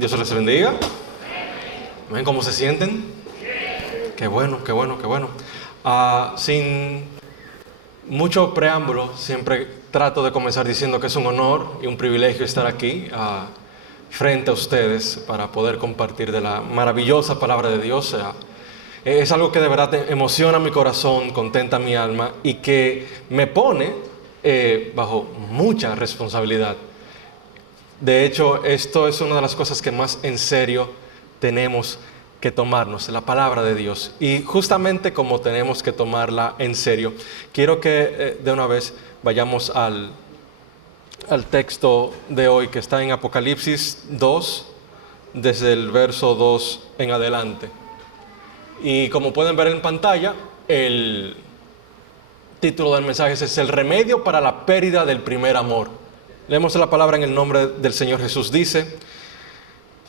Dios les bendiga. ¿Ven cómo se sienten? Qué bueno, qué bueno, qué bueno. Sin mucho preámbulo, siempre trato de comenzar diciendo que es un honor y un privilegio estar aquí frente a ustedes para poder compartir de la maravillosa palabra de Dios. Es algo que de verdad emociona mi corazón, contenta mi alma y que me pone bajo mucha responsabilidad. De hecho, esto es una de las cosas que más en serio tenemos que tomarnos, la palabra de Dios. Y justamente como tenemos que tomarla en serio, quiero que de una vez vayamos al texto de hoy, que está en Apocalipsis 2, desde el verso 2 en adelante. Y como pueden ver en pantalla, el título del mensaje es el remedio para la pérdida del primer amor. Leemos la palabra en el nombre del Señor Jesús. Dice: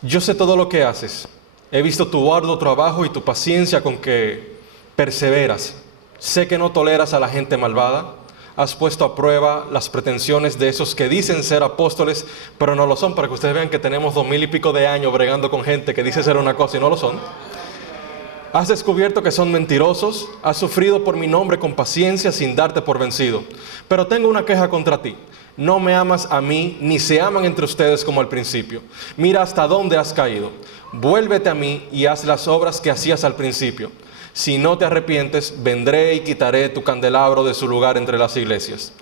yo sé todo lo que haces. He visto tu arduo trabajo y tu paciencia con que perseveras. Sé que no toleras a la gente malvada. Has puesto a prueba las pretensiones de esos que dicen ser apóstoles, pero no lo son, para que ustedes vean que tenemos 2000 y pico de años bregando con gente que dice ser una cosa y no lo son. Has descubierto que son mentirosos. Has sufrido por mi nombre con paciencia sin darte por vencido. Pero tengo una queja contra ti. No me amas a mí, ni se aman entre ustedes como al principio. Mira hasta dónde has caído. Vuélvete a mí y haz las obras que hacías al principio. Si no te arrepientes, vendré y quitaré tu candelabro de su lugar entre las iglesias.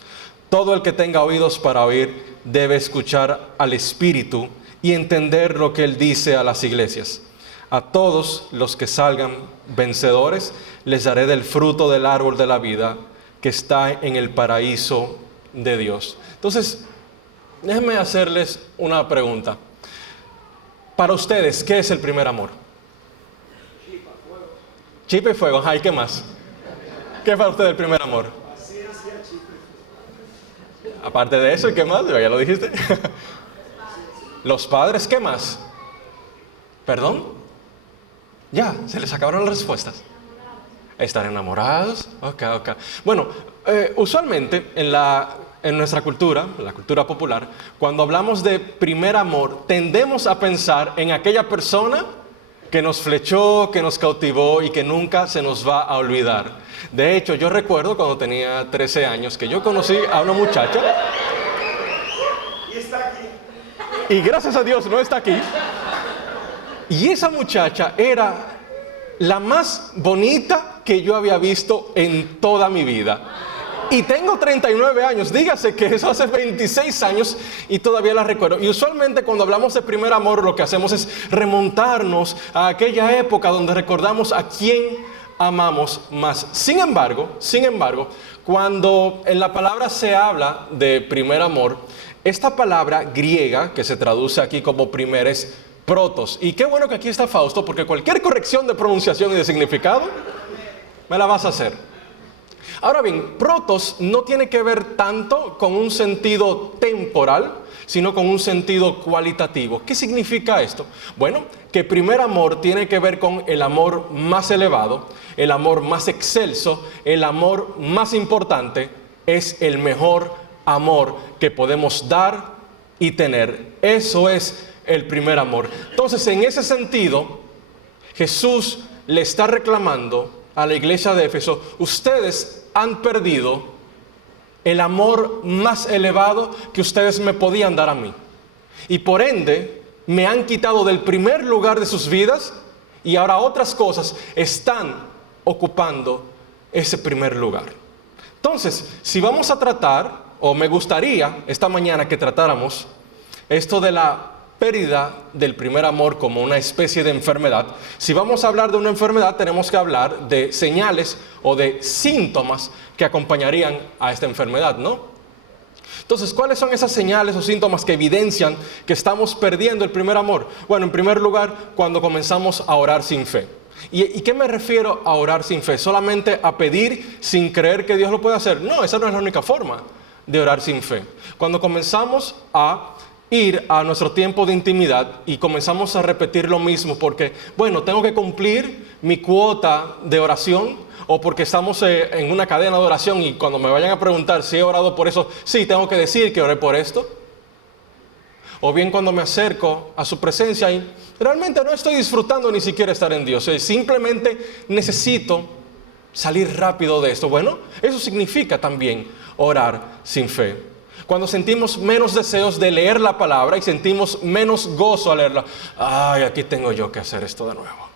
Todo el que tenga oídos para oír debe escuchar al Espíritu y entender lo que Él dice a las iglesias. A todos los que salgan vencedores les daré del fruto del árbol de la vida que está en el paraíso de Dios. Entonces, déjenme hacerles una pregunta. Para ustedes, ¿qué es el primer amor? Chispa y fuego. Ay, ¿qué más? ¿Qué es para ustedes el primer amor? Aparte de eso, ¿y qué más? Ya lo dijiste. Los padres, ¿qué más? ¿Perdón? Ya, se les acabaron las respuestas. Estar enamorados. Ok. Bueno, usualmente en nuestra cultura, en la cultura popular, cuando hablamos de primer amor, tendemos a pensar en aquella persona que nos flechó, que nos cautivó y que nunca se nos va a olvidar. De hecho, yo recuerdo cuando tenía 13 años que yo conocí a una muchacha. Y está aquí. Y gracias a Dios no está aquí. Y esa muchacha era la más bonita que yo había visto en toda mi vida. Y tengo 39 años, dígase que eso hace 26 años y todavía la recuerdo. Y usualmente cuando hablamos de primer amor, lo que hacemos es remontarnos a aquella época donde recordamos a quién amamos más. Sin embargo, cuando en la palabra se habla de primer amor, esta palabra griega que se traduce aquí como primer es protos. Y qué bueno que aquí está Fausto, porque cualquier corrección de pronunciación y de significado me la vas a hacer. Ahora bien, protos no tiene que ver tanto con un sentido temporal, sino con un sentido cualitativo. ¿Qué significa esto? Bueno, que primer amor tiene que ver con el amor más elevado, el amor más excelso, el amor más importante, es el mejor amor que podemos dar y tener. Eso es el primer amor. Entonces, en ese sentido, Jesús le está reclamando a la iglesia de Éfeso: ustedes han perdido el amor más elevado que ustedes me podían dar a mí. Y por ende, me han quitado del primer lugar de sus vidas y ahora otras cosas están ocupando ese primer lugar. Entonces, si vamos a tratar, o me gustaría esta mañana que tratáramos esto de la pérdida del primer amor como una especie de enfermedad. Si vamos a hablar de una enfermedad, tenemos que hablar de señales o de síntomas que acompañarían a esta enfermedad, ¿no? Entonces, ¿cuáles son esas señales o síntomas que evidencian que estamos perdiendo el primer amor? Bueno, en primer lugar, cuando comenzamos a orar sin fe. ¿Y qué me refiero a orar sin fe? ¿Solamente a pedir sin creer que Dios lo puede hacer? No, esa no es la única forma de orar sin fe. Cuando comenzamos a ir a nuestro tiempo de intimidad y comenzamos a repetir lo mismo porque, bueno, tengo que cumplir mi cuota de oración, o porque estamos en una cadena de oración y cuando me vayan a preguntar si he orado por eso, sí, tengo que decir que oré por esto. O bien cuando me acerco a su presencia y realmente no estoy disfrutando ni siquiera estar en Dios. Simplemente necesito salir rápido de esto. Bueno, eso significa también orar sin fe. Cuando sentimos menos deseos de leer la palabra y sentimos menos gozo al leerla. Ay, aquí tengo yo que hacer esto de nuevo.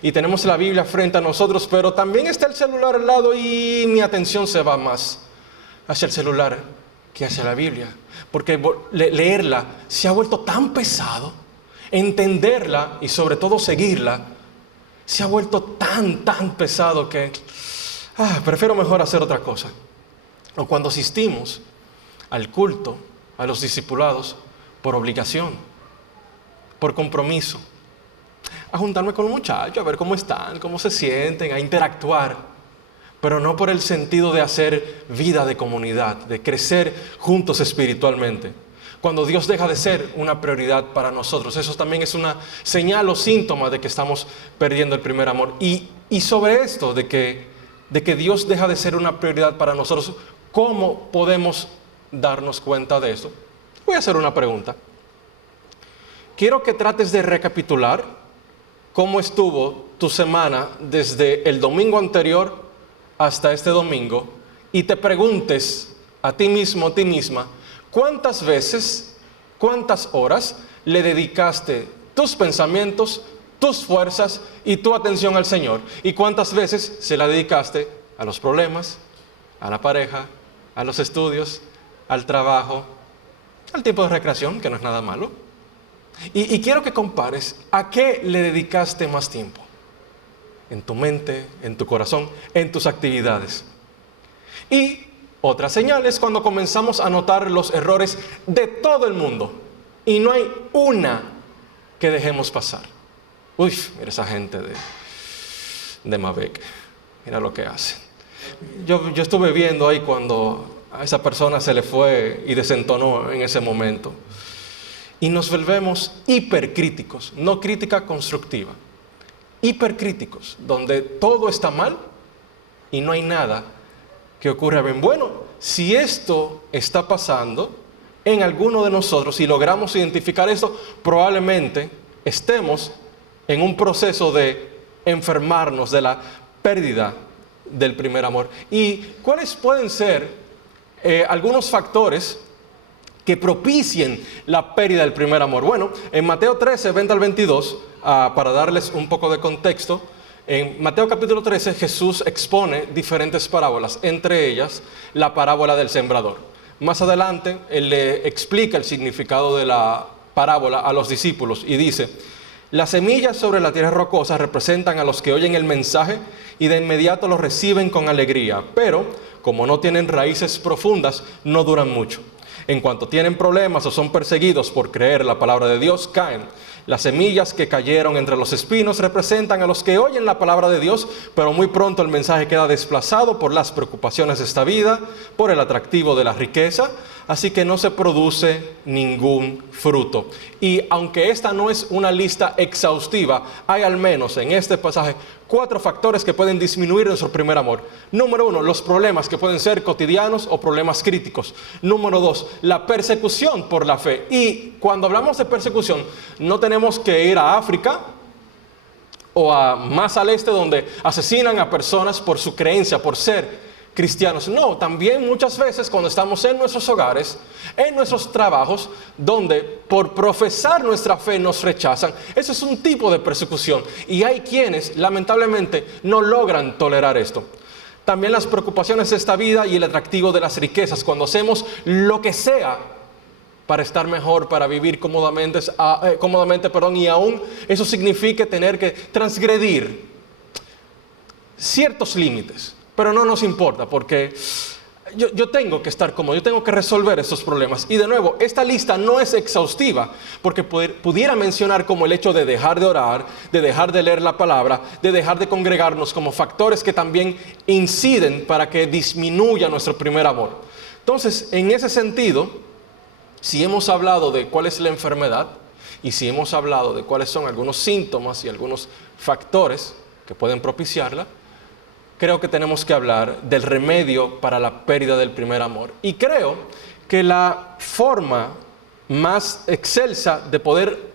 Y tenemos la Biblia frente a nosotros, pero también está el celular al lado y mi atención se va más hacia el celular que hacia la Biblia. Porque leerla se ha vuelto tan pesado, entenderla y sobre todo seguirla, se ha vuelto tan pesado que prefiero mejor hacer otra cosa. O cuando asistimos al culto, a los discipulados, por obligación, por compromiso, a juntarme con los muchachos, a ver cómo están, cómo se sienten, a interactuar, pero no por el sentido de hacer vida de comunidad, de crecer juntos espiritualmente. Cuando Dios deja de ser una prioridad para nosotros, eso también es una señal o síntoma de que estamos perdiendo el primer amor. Y sobre esto, de que Dios deja de ser una prioridad para nosotros, ¿cómo podemos darnos cuenta de esto? Voy a hacer una pregunta. Quiero que trates de recapitular cómo estuvo tu semana desde el domingo anterior hasta este domingo y te preguntes a ti mismo, a ti misma, ¿cuántas veces, cuántas horas le dedicaste tus pensamientos, tus fuerzas y tu atención al Señor? ¿Y cuántas veces se la dedicaste a los problemas, a la pareja, a los estudios, al trabajo, al tiempo de recreación, que no es nada malo? Y quiero que compares a qué le dedicaste más tiempo. En tu mente, en tu corazón, en tus actividades. Y otra señal es cuando comenzamos a notar los errores de todo el mundo. Y no hay una que dejemos pasar. Uy, mira esa gente de Mabec. Mira lo que hacen. Yo estuve viendo ahí cuando a esa persona se le fue y desentonó en ese momento. Y nos volvemos hipercríticos, no crítica constructiva, hipercríticos, donde todo está mal y no hay nada que ocurra bien. Bueno, si esto está pasando en alguno de nosotros y logramos identificar esto, probablemente estemos en un proceso de enfermarnos de la pérdida del primer amor. ¿Y cuáles pueden ser algunos factores que propicien la pérdida del primer amor? Bueno, en Mateo 13, 20 al 22, para darles un poco de contexto, en Mateo capítulo 13 Jesús expone diferentes parábolas, entre ellas la parábola del sembrador. Más adelante, Él le explica el significado de la parábola a los discípulos y dice: las semillas sobre la tierra rocosa representan a los que oyen el mensaje y de inmediato lo reciben con alegría, pero como no tienen raíces profundas, no duran mucho. En cuanto tienen problemas o son perseguidos por creer la palabra de Dios, caen. Las semillas que cayeron entre los espinos representan a los que oyen la palabra de Dios, pero muy pronto el mensaje queda desplazado por las preocupaciones de esta vida, por el atractivo de la riqueza, así que no se produce ningún fruto. Y aunque esta no es una lista exhaustiva, hay al menos en este pasaje 4 factores que pueden disminuir nuestro primer amor. Número 1, los problemas que pueden ser cotidianos o problemas críticos. Número 2, la persecución por la fe. Y cuando hablamos de persecución, no tenemos que ir a África o más al este, donde asesinan a personas por su creencia, por ser cristianos. No, también muchas veces cuando estamos en nuestros hogares, en nuestros trabajos, donde por profesar nuestra fe nos rechazan, eso es un tipo de persecución. Y hay quienes lamentablemente no logran tolerar esto. También las preocupaciones de esta vida y el atractivo de las riquezas, cuando hacemos lo que sea para estar mejor, para vivir cómodamente, y aún eso significa tener que transgredir ciertos límites. Pero no nos importa, porque yo tengo que estar cómodo, yo tengo que resolver estos problemas. Y de nuevo, esta lista no es exhaustiva, porque pudiera mencionar como el hecho de dejar de orar, de dejar de leer la palabra, de dejar de congregarnos, como factores que también inciden para que disminuya nuestro primer amor. Entonces, en ese sentido, si hemos hablado de cuál es la enfermedad, y si hemos hablado de cuáles son algunos síntomas y algunos factores que pueden propiciarla, creo que tenemos que hablar del remedio para la pérdida del primer amor. Y creo que la forma más excelsa de poder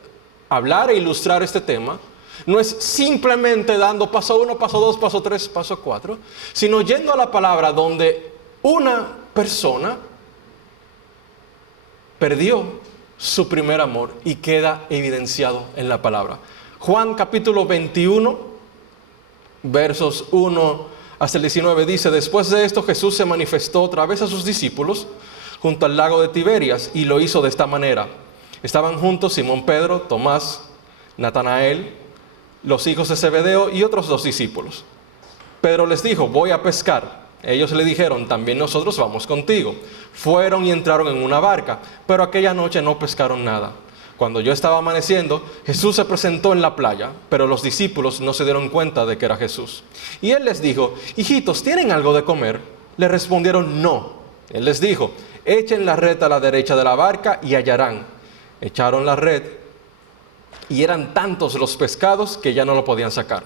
hablar e ilustrar este tema no es simplemente dando paso 1, paso 2, paso 3, paso 4, sino yendo a la palabra donde una persona perdió su primer amor y queda evidenciado en la palabra. Juan capítulo 21, versos 1 hasta el 19 dice: después de esto Jesús se manifestó otra vez a sus discípulos junto al lago de Tiberias y lo hizo de esta manera. Estaban juntos Simón Pedro, Tomás, Natanael, los hijos de Zebedeo y otros 2 discípulos. Pedro les dijo: voy a pescar. Ellos le dijeron: también nosotros vamos contigo. Fueron y entraron en una barca, pero aquella noche no pescaron nada. Cuando ya estaba amaneciendo, Jesús se presentó en la playa, pero los discípulos no se dieron cuenta de que era Jesús. Y él les dijo: hijitos, ¿tienen algo de comer? Le respondieron: no. Él les dijo: echen la red a la derecha de la barca y hallarán. Echaron la red y eran tantos los pescados que ya no lo podían sacar.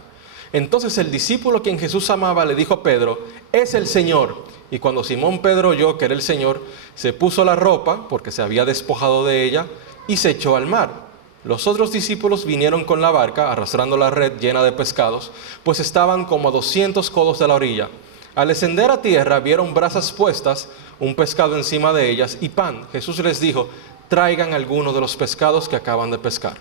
Entonces el discípulo a quien Jesús amaba le dijo a Pedro: es el Señor. Y cuando Simón Pedro oyó que era el Señor, se puso la ropa, porque se había despojado de ella, y se echó al mar. Los otros discípulos vinieron con la barca, arrastrando la red llena de pescados, pues estaban como a 200 codos de la orilla. Al descender a tierra, vieron brasas puestas, un pescado encima de ellas y pan. Jesús les dijo: traigan algunos de los pescados que acaban de pescar.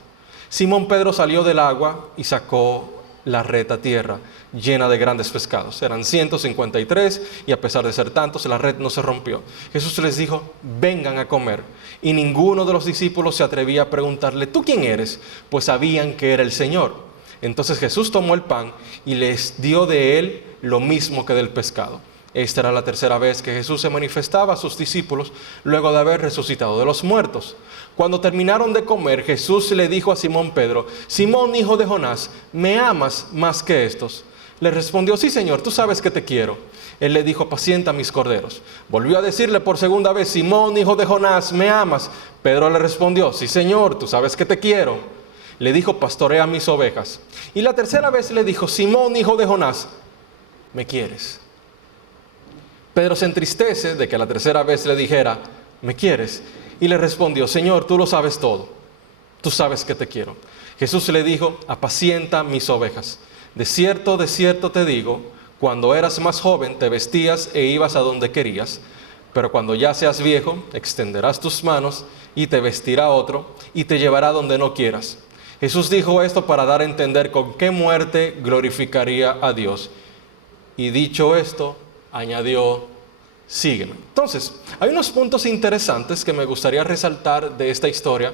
Simón Pedro salió del agua y sacó la red a tierra, llena de grandes pescados. Eran 153 y a pesar de ser tantos, la red no se rompió. Jesús les dijo: vengan a comer. Y ninguno de los discípulos se atrevía a preguntarle: ¿tú quién eres? Pues sabían que era el Señor. Entonces Jesús tomó el pan y les dio de él lo mismo que del pescado. Esta era la tercera vez que Jesús se manifestaba a sus discípulos luego de haber resucitado de los muertos. Cuando terminaron de comer, Jesús le dijo a Simón Pedro: Simón, hijo de Jonás, ¿me amas más que estos? Le respondió: sí, Señor, tú sabes que te quiero. Él le dijo: apacienta mis corderos. Volvió a decirle por segunda vez: Simón, hijo de Jonás, ¿me amas? Pedro le respondió: sí, Señor, tú sabes que te quiero. Le dijo: pastorea mis ovejas. Y la tercera vez le dijo: Simón, hijo de Jonás, ¿me quieres? Pedro se entristece de que la tercera vez le dijera: ¿me quieres? Y le respondió: Señor, tú lo sabes todo. Tú sabes que te quiero. Jesús le dijo: apacienta mis ovejas. De cierto te digo, cuando eras más joven te vestías e ibas a donde querías, pero cuando ya seas viejo, extenderás tus manos y te vestirá otro y te llevará donde no quieras. Jesús dijo esto para dar a entender con qué muerte glorificaría a Dios. Y dicho esto, añadió: sígueme. Entonces, hay unos puntos interesantes que me gustaría resaltar de esta historia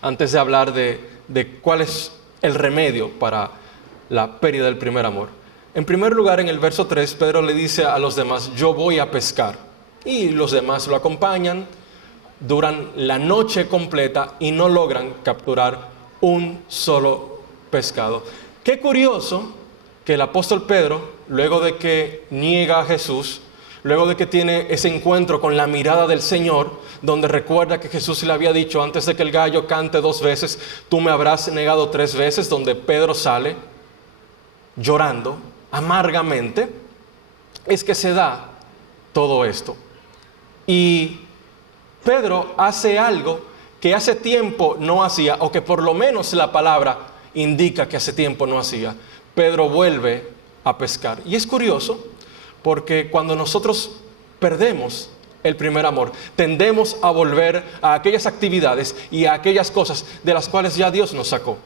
antes de hablar de cuál es el remedio para la pérdida del primer amor. En primer lugar, en el verso 3, Pedro le dice a los demás: yo voy a pescar. Y los demás lo acompañan, duran la noche completa y no logran capturar un solo pescado. Qué curioso que el apóstol Pedro, luego de que niega a Jesús, luego de que tiene ese encuentro con la mirada del Señor, donde recuerda que Jesús le había dicho: antes de que el gallo cante 2 veces, tú me habrás negado 3 veces, donde Pedro sale llorando amargamente, es que se da todo esto. Y Pedro hace algo que hace tiempo no hacía, o que por lo menos la palabra indica que hace tiempo no hacía. Pedro vuelve a pescar. Y es curioso porque cuando nosotros perdemos el primer amor, tendemos a volver a aquellas actividades y a aquellas cosas de las cuales ya Dios nos sacó.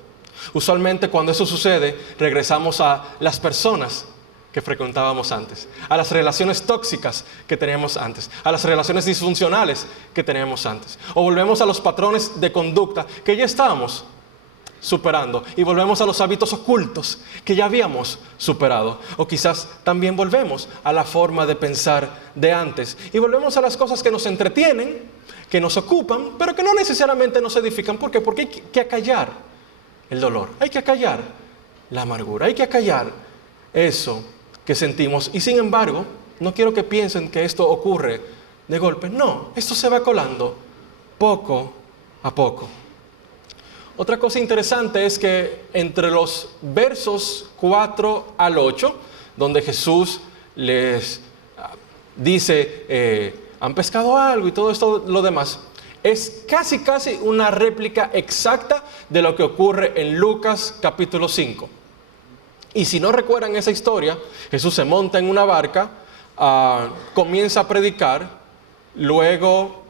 Usualmente cuando eso sucede, regresamos a las personas que frecuentábamos antes, a las relaciones tóxicas que teníamos antes, a las relaciones disfuncionales que teníamos antes, o volvemos a los patrones de conducta que ya estábamos superando, y volvemos a los hábitos ocultos que ya habíamos superado, o quizás también volvemos a la forma de pensar de antes, y volvemos a las cosas que nos entretienen, que nos ocupan, pero que no necesariamente nos edifican. ¿Por qué? Porque hay que acallar el dolor, hay que acallar la amargura, hay que acallar eso que sentimos. Y sin embargo, no quiero que piensen que esto ocurre de golpe. No, esto se va colando poco a poco. Otra cosa interesante es que entre los versos 4 al 8, donde Jesús les dice: han pescado algo y todo esto, lo demás, es casi una réplica exacta de lo que ocurre en Lucas capítulo 5. Y si no recuerdan esa historia, Jesús se monta en una barca, comienza a predicar, luego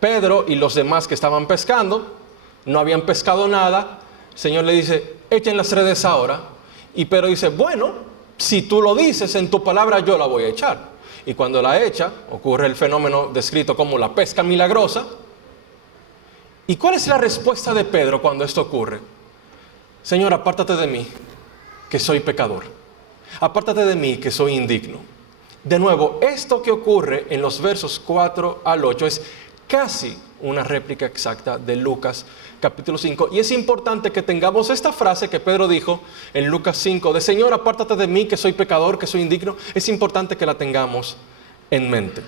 Pedro y los demás que estaban pescando, no habían pescado nada, el Señor le dice, echen las redes ahora, y Pedro dice, bueno, si tú lo dices, en tu palabra yo la voy a echar. Y cuando la echa, ocurre el fenómeno descrito como la pesca milagrosa. ¿Y cuál es la respuesta de Pedro cuando esto ocurre? Señor, apártate de mí, que soy pecador. Apártate de mí, que soy indigno. De nuevo, esto que ocurre en los versos 4 al 8 es casi una réplica exacta de Lucas capítulo 5. Y es importante que tengamos esta frase que Pedro dijo en Lucas 5, de Señor, apártate de mí, que soy pecador, que soy indigno. Es importante que la tengamos en mente.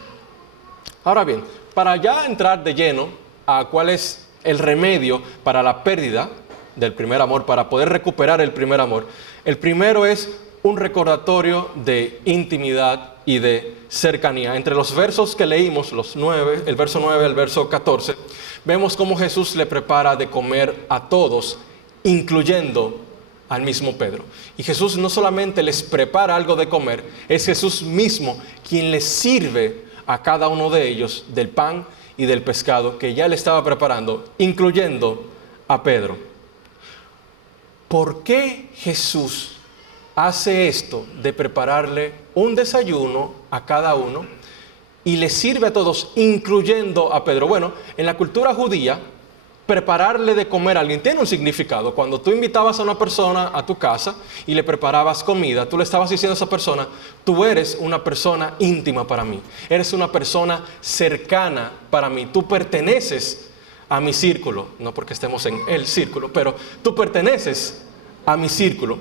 Ahora bien, para ya entrar de lleno a cuál es el remedio para la pérdida del primer amor, para poder recuperar el primer amor, el primero es un recordatorio de intimidad y de cercanía. Entre los versos que leímos, el verso 9 al verso 14, vemos cómo Jesús le prepara de comer a todos, incluyendo al mismo Pedro. Y Jesús no solamente les prepara algo de comer, es Jesús mismo quien les sirve a cada uno de ellos del pan y del pescado que ya le estaba preparando, incluyendo a Pedro. ¿Por qué Jesús hace esto de prepararle un desayuno a cada uno y le sirve a todos, incluyendo a Pedro? Bueno, en la cultura judía, prepararle de comer a alguien tiene un significado. Cuando tú invitabas a una persona a tu casa y le preparabas comida, tú le estabas diciendo a esa persona, tú eres una persona íntima para mí, eres una persona cercana para mí, tú perteneces a mi círculo, no porque estemos en el círculo, pero tú perteneces a mi círculo.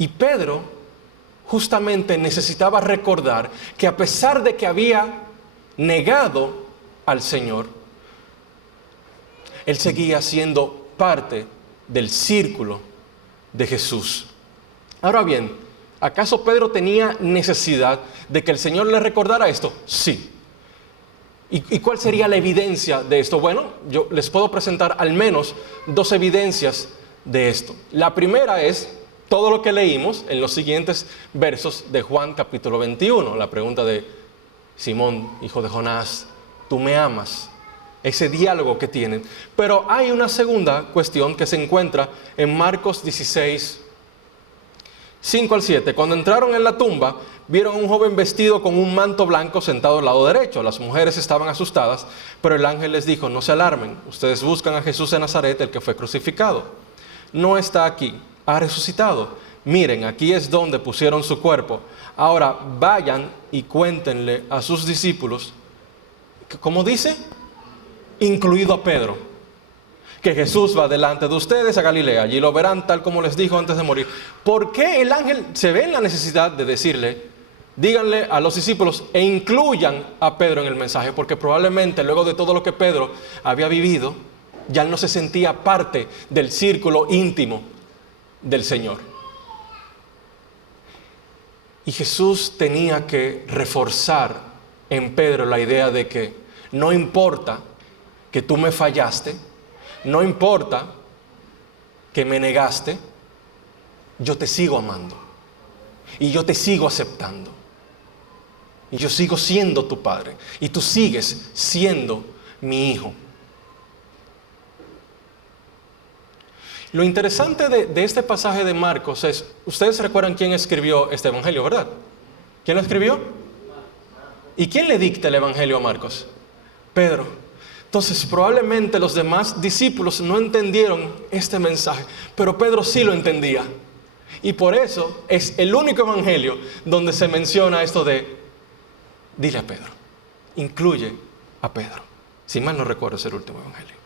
Y Pedro justamente necesitaba recordar que a pesar de que había negado al Señor, él seguía siendo parte del círculo de Jesús. Ahora bien, ¿acaso Pedro tenía necesidad de que el Señor le recordara esto? Sí. ¿Y cuál sería la evidencia de esto? Bueno, yo les puedo presentar al menos dos evidencias de esto. La primera es todo lo que leímos en los siguientes versos de Juan capítulo 21. La pregunta de Simón, hijo de Jonás, ¿tú me amas? Ese diálogo que tienen. Pero hay una segunda cuestión que se encuentra en Marcos 16, 5 al 7. Cuando entraron en la tumba, vieron a un joven vestido con un manto blanco sentado al lado derecho. Las mujeres estaban asustadas, pero el ángel les dijo, no se alarmen, ustedes buscan a Jesús de Nazaret, el que fue crucificado. No está aquí, ha resucitado. Miren, aquí es donde pusieron su cuerpo. Ahora vayan y cuéntenle a sus discípulos, ¿cómo dice? Incluido a Pedro, que Jesús va delante de ustedes a Galilea, allí lo verán tal como les dijo antes de morir. ¿Por qué el ángel se ve en la necesidad de decirle, díganle a los discípulos e incluyan a Pedro en el mensaje? Porque probablemente luego de todo lo que Pedro había vivido, ya él no se sentía parte del círculo íntimo del Señor. Y Jesús tenía que reforzar en Pedro la idea de que no importa que tú me fallaste, no importa que me negaste, yo te sigo amando y yo te sigo aceptando y yo sigo siendo tu padre y tú sigues siendo mi hijo. Lo interesante de este pasaje de Marcos es, ustedes recuerdan quién escribió este evangelio, ¿verdad? ¿Quién lo escribió? ¿Y quién le dicta el evangelio a Marcos? Pedro. Entonces probablemente los demás discípulos no entendieron este mensaje, pero Pedro sí lo entendía. Y por eso es el único evangelio donde se menciona esto de, dile a Pedro, incluye a Pedro. Si mal no recuerdo es el último evangelio.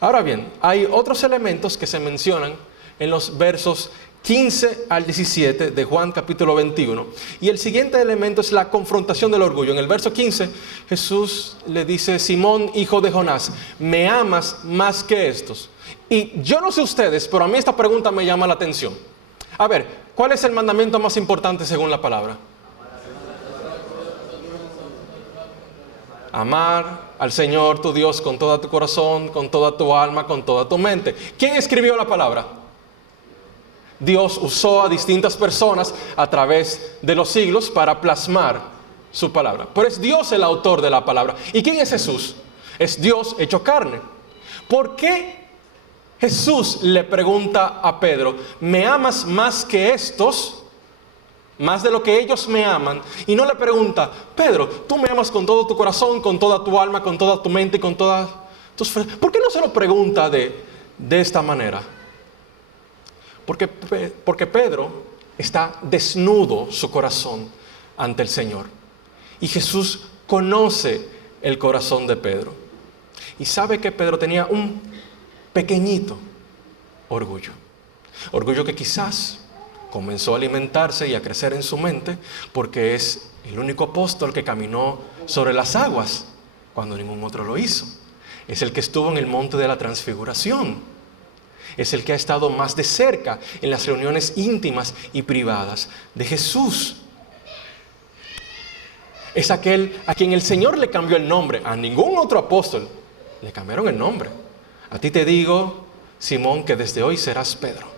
Ahora bien, hay otros elementos que se mencionan en los versos 15 al 17 de Juan capítulo 21. Y el siguiente elemento es la confrontación del orgullo. En el verso 15, Jesús le dice, Simón, hijo de Jonás, ¿me amas más que estos? Y yo no sé ustedes, pero a mí esta pregunta me llama la atención. A ver, ¿cuál es el mandamiento más importante según la palabra? Amar al Señor tu Dios con todo tu corazón, con toda tu alma, con toda tu mente. ¿Quién escribió la palabra? Dios usó a distintas personas a través de los siglos para plasmar su palabra. Pero es Dios el autor de la palabra. ¿Y quién es Jesús? Es Dios hecho carne. ¿Por qué Jesús le pregunta a Pedro, ¿me amas más que estos? Más de lo que ellos me aman. Y no le pregunta, Pedro, tú me amas con todo tu corazón, con toda tu alma, con toda tu mente, con todas tus fuerzas. ¿Por qué no se lo pregunta de esta manera? Porque Pedro está desnudo su corazón ante el Señor. Y Jesús conoce el corazón de Pedro. Y sabe que Pedro tenía un pequeñito orgullo. Orgullo que quizás comenzó a alimentarse y a crecer en su mente porque es el único apóstol que caminó sobre las aguas cuando ningún otro lo hizo. Es el que estuvo en el monte de la transfiguración. Es el que ha estado más de cerca en las reuniones íntimas y privadas de Jesús. Es aquel a quien el Señor le cambió el nombre. A ningún otro apóstol le cambiaron el nombre. A ti te digo, Simón, que desde hoy serás Pedro.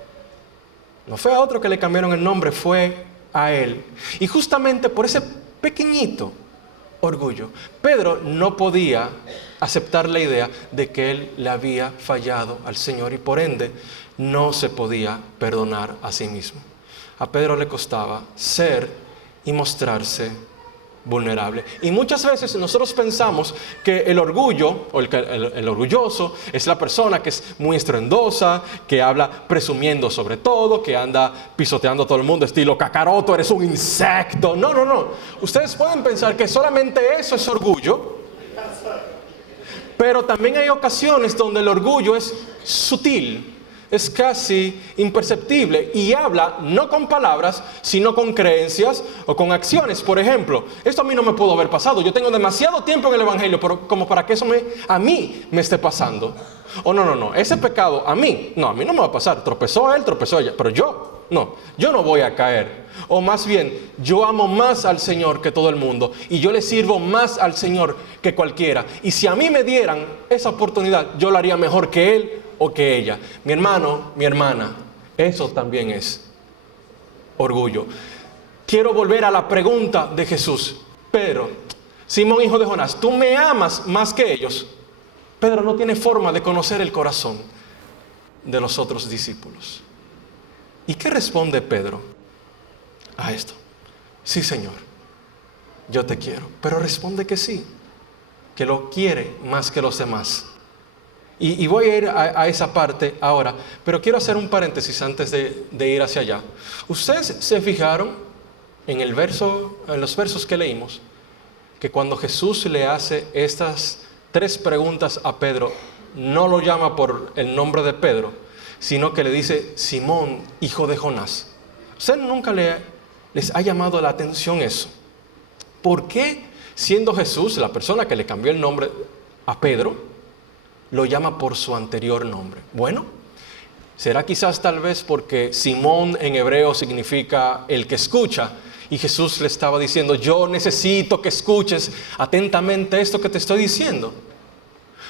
No fue a otro que le cambiaron el nombre, fue a él. Y justamente por ese pequeñito orgullo, Pedro no podía aceptar la idea de que él le había fallado al Señor y por ende no se podía perdonar a sí mismo. A Pedro le costaba ser y mostrarse vulnerable. Y muchas veces nosotros pensamos que el orgullo o el orgulloso es la persona que es muy estruendosa, que habla presumiendo sobre todo, que anda pisoteando a todo el mundo, estilo Kakaroto, eres un insecto. No. Ustedes pueden pensar que solamente eso es orgullo, pero también hay ocasiones donde el orgullo es sutil, es casi imperceptible y habla no con palabras, sino con creencias o con acciones. Por ejemplo, esto a mí no me pudo haber pasado. Yo tengo demasiado tiempo en el Evangelio como para que eso a mí me esté pasando. O no, ese pecado a mí no me va a pasar. Tropezó él, tropezó ella, pero yo no voy a caer. O más bien, yo amo más al Señor que todo el mundo y yo le sirvo más al Señor que cualquiera. Y si a mí me dieran esa oportunidad, yo lo haría mejor que él o que ella. Mi hermano, mi hermana, eso también es orgullo. Quiero volver a la pregunta de Jesús. Pedro, Simón hijo de Jonás, ¿tú me amas más que ellos? Pedro no tiene forma de conocer el corazón de los otros discípulos. ¿Y qué responde Pedro a esto? Sí, Señor, yo te quiero. Pero responde que sí, que lo quiere más que los demás. Y voy a ir a esa parte ahora, pero quiero hacer un paréntesis antes de ir hacia allá. Ustedes se fijaron en los versos que leímos, que cuando Jesús le hace estas 3 preguntas a Pedro, no lo llama por el nombre de Pedro, sino que le dice Simón, hijo de Jonás. ¿Usted nunca les ha llamado la atención eso? ¿Por qué, siendo Jesús la persona que le cambió el nombre a Pedro, lo llama por su anterior nombre? Bueno, será quizás tal vez porque Simón en hebreo significa el que escucha, y Jesús le estaba diciendo, yo necesito que escuches atentamente esto que te estoy diciendo.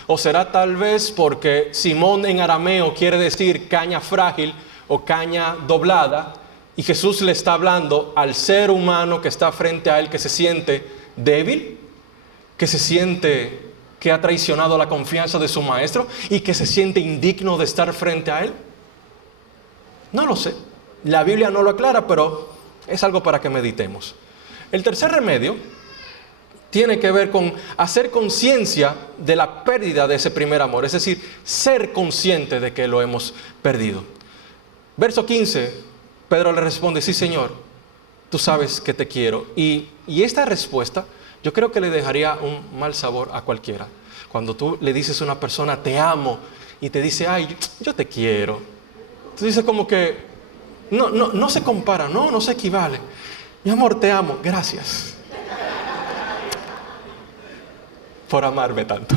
O será tal vez porque Simón en arameo quiere decir caña frágil o caña doblada, y Jesús le está hablando al ser humano que está frente a él, que se siente débil, que se siente que ha traicionado la confianza de su maestro y que se siente indigno de estar frente a él. No lo sé, la Biblia no lo aclara, pero es algo para que meditemos. El tercer remedio tiene que ver con hacer conciencia de la pérdida de ese primer amor, es decir, ser consciente de que lo hemos perdido. Verso 15, Pedro le responde, sí, Señor, tú sabes que te quiero. Y esta respuesta yo creo que le dejaría un mal sabor a cualquiera. Cuando tú le dices a una persona, te amo, y te dice, ay, yo te quiero. Tú dices como que, no se compara, no se equivale. Mi amor, te amo, gracias por amarme tanto.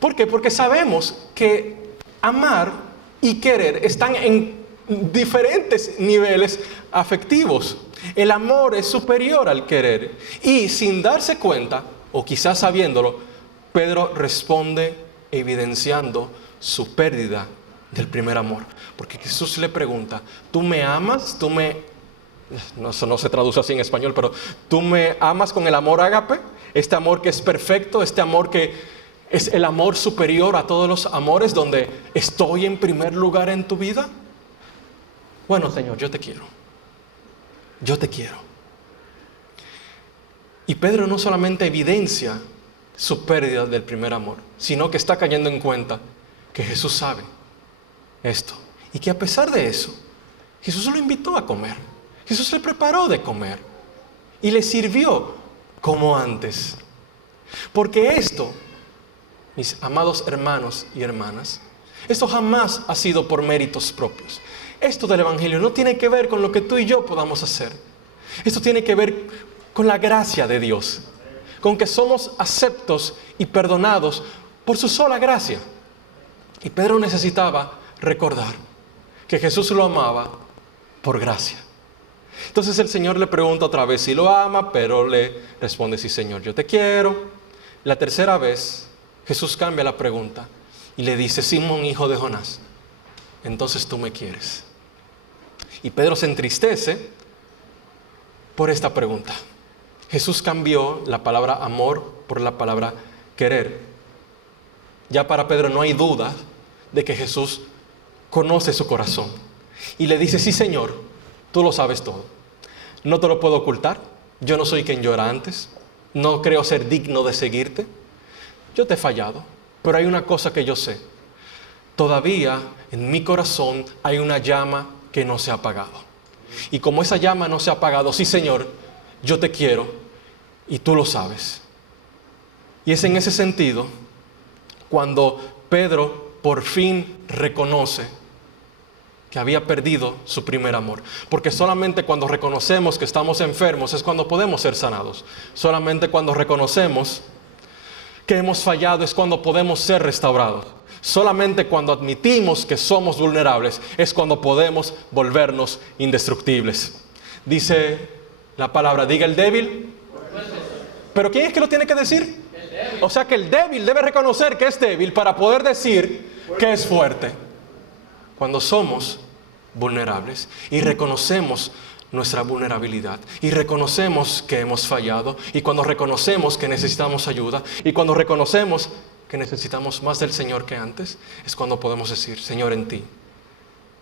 ¿Por qué? Porque sabemos que amar y querer están en diferentes niveles afectivos. El amor es superior al querer. Y sin darse cuenta, o quizás sabiéndolo, Pedro responde evidenciando su pérdida del primer amor. Porque Jesús le pregunta, ¿tú me amas? No, eso no se traduce así en español, pero ¿tú me amas con el amor ágape? Este amor que es perfecto, este amor que es el amor superior a todos los amores, donde estoy en primer lugar en tu vida. Bueno, Señor, yo te quiero. Yo te quiero. Y Pedro no solamente evidencia su pérdida del primer amor, sino que está cayendo en cuenta que Jesús sabe esto. Y que a pesar de eso, Jesús lo invitó a comer. Jesús le preparó de comer. Y le sirvió como antes. Porque esto, mis amados hermanos y hermanas, esto jamás ha sido por méritos propios. Esto del Evangelio no tiene que ver con lo que tú y yo podamos hacer. Esto tiene que ver con la gracia de Dios. Con que somos aceptos y perdonados por su sola gracia. Y Pedro necesitaba recordar que Jesús lo amaba por gracia. Entonces el Señor le pregunta otra vez si lo ama, pero le responde, sí, Señor, yo te quiero. La tercera vez, Jesús cambia la pregunta y le dice, Simón, hijo de Jonás, entonces tú me quieres. Y Pedro se entristece por esta pregunta. Jesús cambió la palabra amor por la palabra querer. Ya para Pedro no hay duda de que Jesús conoce su corazón. Y le dice, sí, Señor, tú lo sabes todo. No te lo puedo ocultar. Yo no soy quien llora antes. No creo ser digno de seguirte. Yo te he fallado. Pero hay una cosa que yo sé. Todavía en mi corazón hay una llama que no se ha apagado. Y como esa llama no se ha apagado, sí, Señor, yo te quiero y tú lo sabes. Y es en ese sentido cuando Pedro por fin reconoce que había perdido su primer amor. Porque solamente cuando reconocemos que estamos enfermos es cuando podemos ser sanados. Solamente cuando reconocemos que hemos fallado es cuando podemos ser restaurados. Solamente cuando admitimos que somos vulnerables es cuando podemos volvernos indestructibles. Dice la palabra, diga el débil. ¿Pero quién es que lo tiene que decir? O sea que el débil debe reconocer que es débil para poder decir que es fuerte. Cuando somos vulnerables y reconocemos nuestra vulnerabilidad y reconocemos que hemos fallado y cuando reconocemos que necesitamos ayuda y cuando reconocemos que necesitamos más del Señor que antes, es cuando podemos decir, Señor, en ti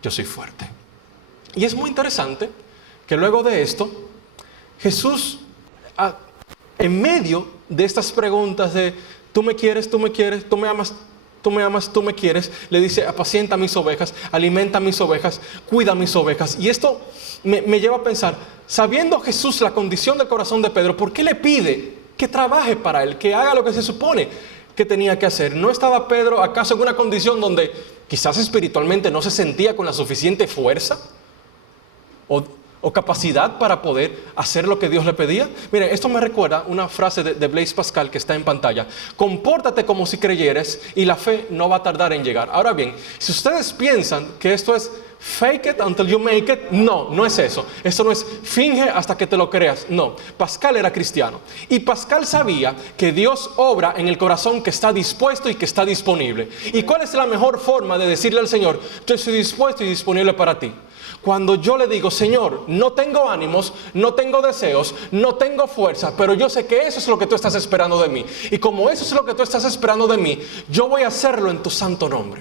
yo soy fuerte. Y es muy interesante que luego de esto Jesús, en medio de estas preguntas de tú me quieres, tú me amas, tú me quieres, le dice, apacienta mis ovejas, alimenta mis ovejas, cuida mis ovejas. Y esto me lleva a pensar, sabiendo Jesús la condición del corazón de Pedro, ¿por qué le pide que trabaje para él, que haga lo que se supone que tenía que hacer? ¿No estaba Pedro acaso en una condición donde quizás espiritualmente no se sentía con la suficiente fuerza o capacidad para poder hacer lo que Dios le pedía? Miren, esto me recuerda una frase de Blaise Pascal que está en pantalla. Compórtate como si creyeres y la fe no va a tardar en llegar. Ahora bien, si ustedes piensan que esto es fake it until you make it, no es eso. Esto no es finge hasta que te lo creas. No, Pascal era cristiano y Pascal sabía que Dios obra en el corazón que está dispuesto y que está disponible. ¿Y cuál es la mejor forma de decirle al Señor, yo estoy dispuesto y disponible para ti? Cuando yo le digo, Señor, no tengo ánimos, no tengo deseos, no tengo fuerza, pero yo sé que eso es lo que tú estás esperando de mí. Y como eso es lo que tú estás esperando de mí, yo voy a hacerlo en tu santo nombre.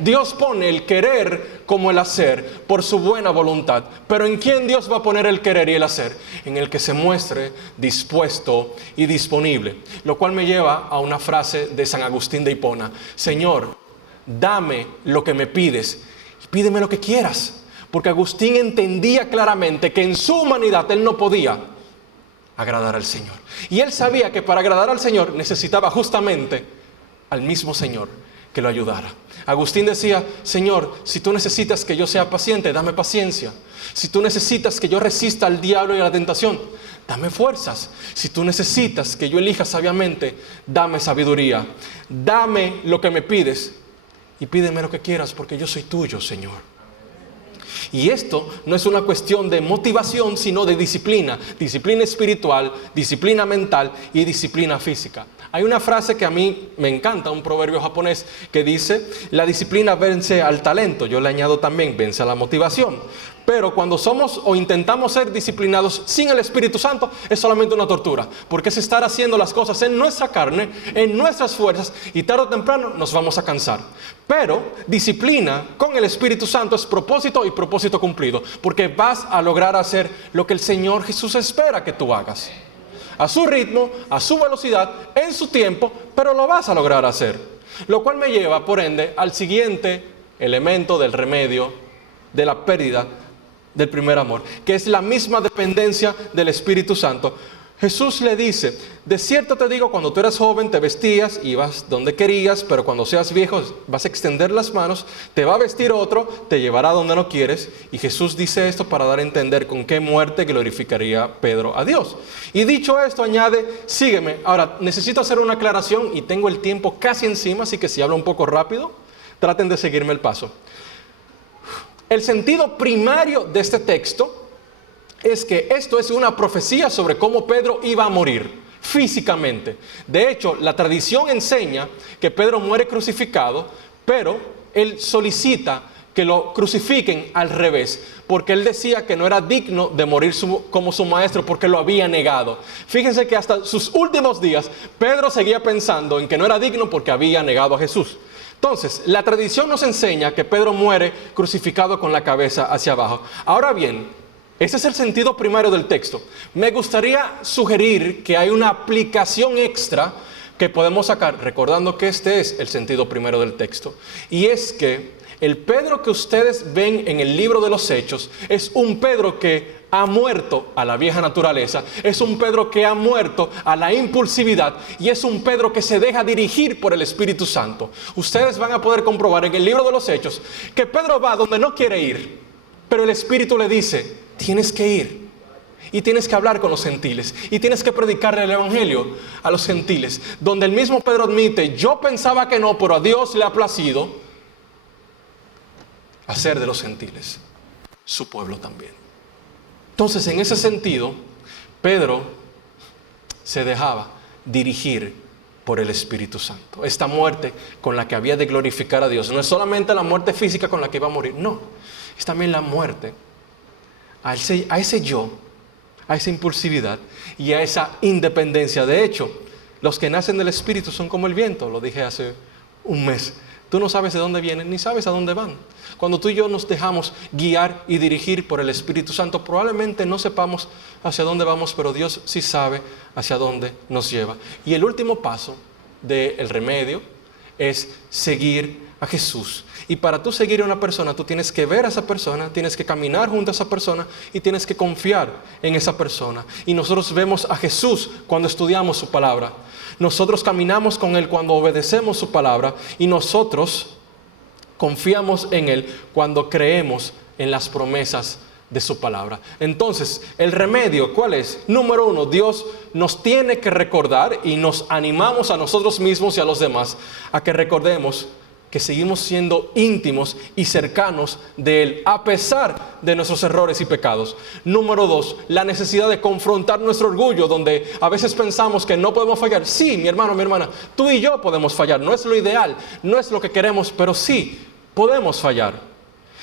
Dios pone el querer como el hacer por su buena voluntad. Pero ¿en quién Dios va a poner el querer y el hacer? En el que se muestre dispuesto y disponible. Lo cual me lleva a una frase de San Agustín de Hipona. Señor, dame lo que me pides y pídeme lo que quieras. Porque Agustín entendía claramente que en su humanidad él no podía agradar al Señor. Y él sabía que para agradar al Señor necesitaba justamente al mismo Señor que lo ayudara. Agustín decía, Señor, si tú necesitas que yo sea paciente, dame paciencia. Si tú necesitas que yo resista al diablo y a la tentación, dame fuerzas. Si tú necesitas que yo elija sabiamente, dame sabiduría. Dame lo que me pides y pídeme lo que quieras porque yo soy tuyo, Señor. Y esto no es una cuestión de motivación, sino de disciplina. Disciplina espiritual, disciplina mental y disciplina física. Hay una frase que a mí me encanta, un proverbio japonés que dice: la disciplina vence al talento. Yo le añado también, vence a la motivación. Pero cuando somos o intentamos ser disciplinados sin el Espíritu Santo, es solamente una tortura. Porque es estar haciendo las cosas en nuestra carne, en nuestras fuerzas, y tarde o temprano nos vamos a cansar. Pero disciplina con el Espíritu Santo es propósito y propósito cumplido. Porque vas a lograr hacer lo que el Señor Jesús espera que tú hagas. A su ritmo, a su velocidad, en su tiempo, pero lo vas a lograr hacer. Lo cual me lleva, por ende, al siguiente elemento del remedio de la pérdida del primer amor, que es la misma dependencia del Espíritu Santo. Jesús le dice: de cierto te digo, cuando tú eras joven te vestías, ibas donde querías, pero cuando seas viejo vas a extender las manos, te va a vestir otro, te llevará donde no quieres. Y Jesús dice esto para dar a entender con qué muerte glorificaría Pedro a Dios. Y dicho esto añade: sígueme. Ahora necesito hacer una aclaración y tengo el tiempo casi encima, así que si hablo un poco rápido, traten de seguirme el paso. El sentido primario de este texto es que esto es una profecía sobre cómo Pedro iba a morir físicamente. De hecho, la tradición enseña que Pedro muere crucificado, pero él solicita que lo crucifiquen al revés, porque él decía que no era digno de morir como su maestro, porque lo había negado. Fíjense que hasta sus últimos días Pedro seguía pensando en que no era digno porque había negado a Jesús. Entonces, la tradición nos enseña que Pedro muere crucificado con la cabeza hacia abajo. Ahora bien, ese es el sentido primario del texto. Me gustaría sugerir que hay una aplicación extra que podemos sacar, recordando que este es el sentido primero del texto. Y es que el Pedro que ustedes ven en el libro de los Hechos es un Pedro que ha muerto a la vieja naturaleza, es un Pedro que ha muerto a la impulsividad y es un Pedro que se deja dirigir por el Espíritu Santo. Ustedes van a poder comprobar en el libro de los Hechos que Pedro va donde no quiere ir, pero el Espíritu le dice: tienes que ir y tienes que hablar con los gentiles y tienes que predicarle el evangelio a los gentiles, donde el mismo Pedro admite: yo pensaba que no, pero a Dios le ha placido hacer de los gentiles su pueblo también. Entonces, en ese sentido, Pedro se dejaba dirigir por el Espíritu Santo. Esta muerte con la que había de glorificar a Dios no es solamente la muerte física con la que iba a morir, no, es también la muerte a ese yo, a esa impulsividad y a esa independencia. De hecho, los que nacen del Espíritu son como el viento, lo dije hace un mes. Tú no sabes de dónde vienen ni sabes a dónde van. Cuando tú y yo nos dejamos guiar y dirigir por el Espíritu Santo, probablemente no sepamos hacia dónde vamos, pero Dios sí sabe hacia dónde nos lleva. Y el último paso del remedio es seguir a Jesús. Y para tú seguir a una persona, tú tienes que ver a esa persona, tienes que caminar junto a esa persona y tienes que confiar en esa persona. Y nosotros vemos a Jesús cuando estudiamos su palabra. Nosotros caminamos con Él cuando obedecemos su palabra y nosotros confiamos en Él cuando creemos en las promesas de su palabra. Entonces, el remedio, ¿cuál es? Número uno, Dios nos tiene que recordar y nos animamos a nosotros mismos y a los demás a que recordemos que seguimos siendo íntimos y cercanos de Él, a pesar de nuestros errores y pecados. Número dos, la necesidad de confrontar nuestro orgullo, donde a veces pensamos que no podemos fallar. Sí, mi hermano, mi hermana, tú y yo podemos fallar. No es lo ideal, no es lo que queremos, pero sí, podemos fallar.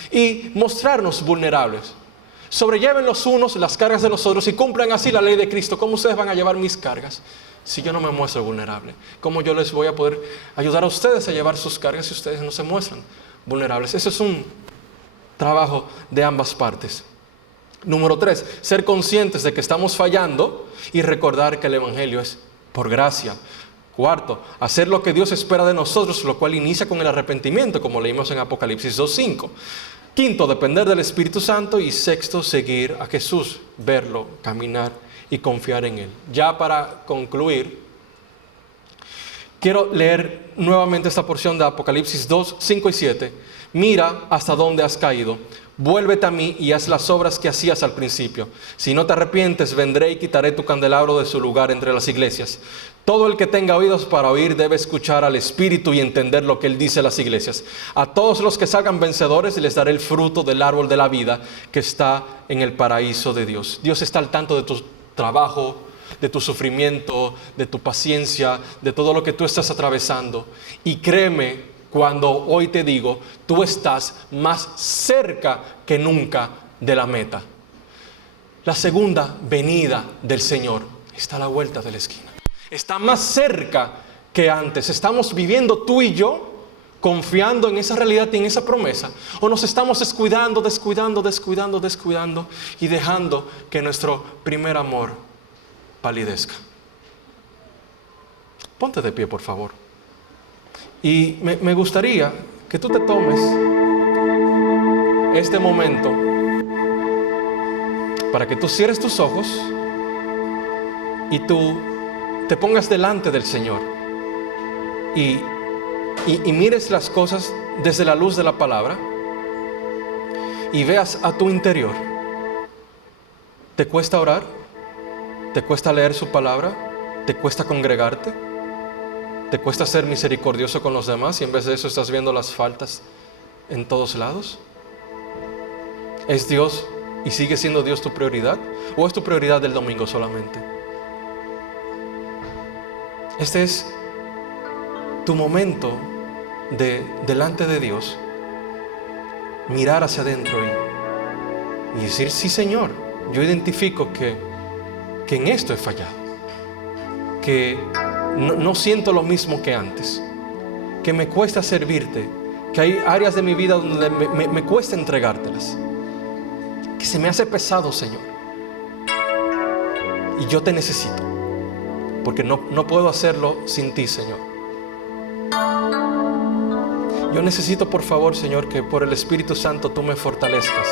Y mostrarnos vulnerables. Sobrelleven los unos las cargas de los otros y cumplan así la ley de Cristo. ¿Cómo ustedes van a llevar mis cargas si yo no me muestro vulnerable? ¿Cómo yo les voy a poder ayudar a ustedes a llevar sus cargas si ustedes no se muestran vulnerables? Eso es un trabajo de ambas partes. Número 3, ser conscientes de que estamos fallando y recordar que el Evangelio es por gracia. Cuarto, hacer lo que Dios espera de nosotros, lo cual inicia con el arrepentimiento, como leímos en Apocalipsis 2:5. Quinto, depender del Espíritu Santo. Y sexto, seguir a Jesús, verlo, caminar y confiar en Él. Ya para concluir, quiero leer nuevamente esta porción de Apocalipsis 2:5 y 7. Mira hasta dónde has caído. Vuélvete a mí y haz las obras que hacías al principio. Si no te arrepientes, vendré y quitaré tu candelabro de su lugar entre las iglesias. Todo el que tenga oídos para oír debe escuchar al Espíritu y entender lo que Él dice a las iglesias. A todos los que salgan vencedores les daré el fruto del árbol de la vida que está en el paraíso de Dios. Dios está al tanto de tu trabajo, de tu sufrimiento, de tu paciencia, de todo lo que tú estás atravesando. Y créeme cuando hoy te digo, tú estás más cerca que nunca de la meta. La segunda venida del Señor está a la vuelta de la esquina. Está más cerca que antes. ¿Estamos viviendo tú y yo confiando en esa realidad y en esa promesa? ¿O nos estamos descuidando y dejando que nuestro primer amor palidezca? Ponte de pie, por favor. Y me gustaría que tú te tomes este momento para que tú cierres tus ojos y tú te pongas delante del Señor y mires las cosas desde la luz de la palabra y veas a tu interior. ¿Te cuesta orar? ¿Te cuesta leer su palabra? ¿Te cuesta congregarte? ¿Te cuesta ser misericordioso con los demás y en vez de eso estás viendo las faltas en todos lados? ¿Es Dios y sigue siendo Dios tu prioridad? ¿O es tu prioridad del domingo solamente? Este es tu momento de delante de Dios, mirar hacia adentro y decir: sí, Señor, yo identifico que en esto he fallado, que no siento lo mismo que antes, que me cuesta servirte, que hay áreas de mi vida donde me cuesta entregártelas, que se me hace pesado, Señor, y yo te necesito, porque no puedo hacerlo sin ti, Señor. Yo necesito, por favor, Señor, que por el Espíritu Santo tú me fortalezcas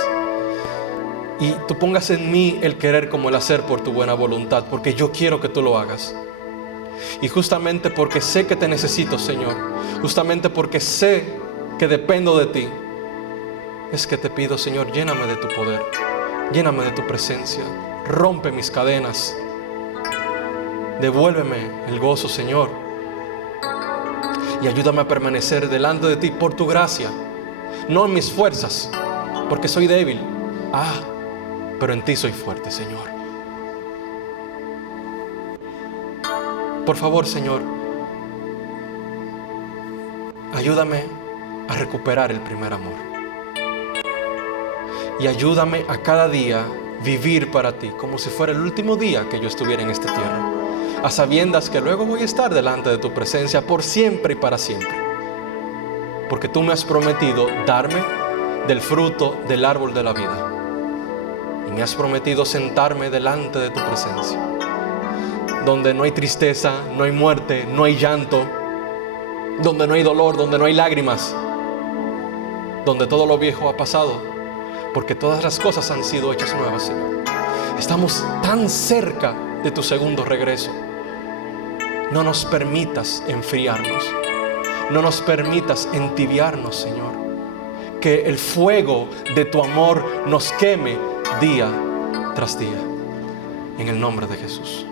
y tú pongas en mí el querer como el hacer por tu buena voluntad, porque yo quiero que tú lo hagas. Y justamente porque sé que te necesito, Señor, justamente porque sé que dependo de ti, es que te pido, Señor, lléname de tu poder, lléname de tu presencia, rompe mis cadenas, devuélveme el gozo, Señor, y ayúdame a permanecer delante de ti por tu gracia, no en mis fuerzas, porque soy débil, pero en ti soy fuerte, Señor. Por favor, Señor, ayúdame a recuperar el primer amor. Y ayúdame a cada día vivir para ti, como si fuera el último día que yo estuviera en esta tierra, a sabiendas que luego voy a estar delante de tu presencia por siempre y para siempre. Porque tú me has prometido darme del fruto del árbol de la vida. Y me has prometido sentarme delante de tu presencia, donde no hay tristeza, no hay muerte, no hay llanto, donde no hay dolor, donde no hay lágrimas, donde todo lo viejo ha pasado, porque todas las cosas han sido hechas nuevas, Señor. Estamos tan cerca de tu segundo regreso. No nos permitas enfriarnos, no nos permitas entibiarnos, Señor. Que el fuego de tu amor nos queme día tras día. En el nombre de Jesús.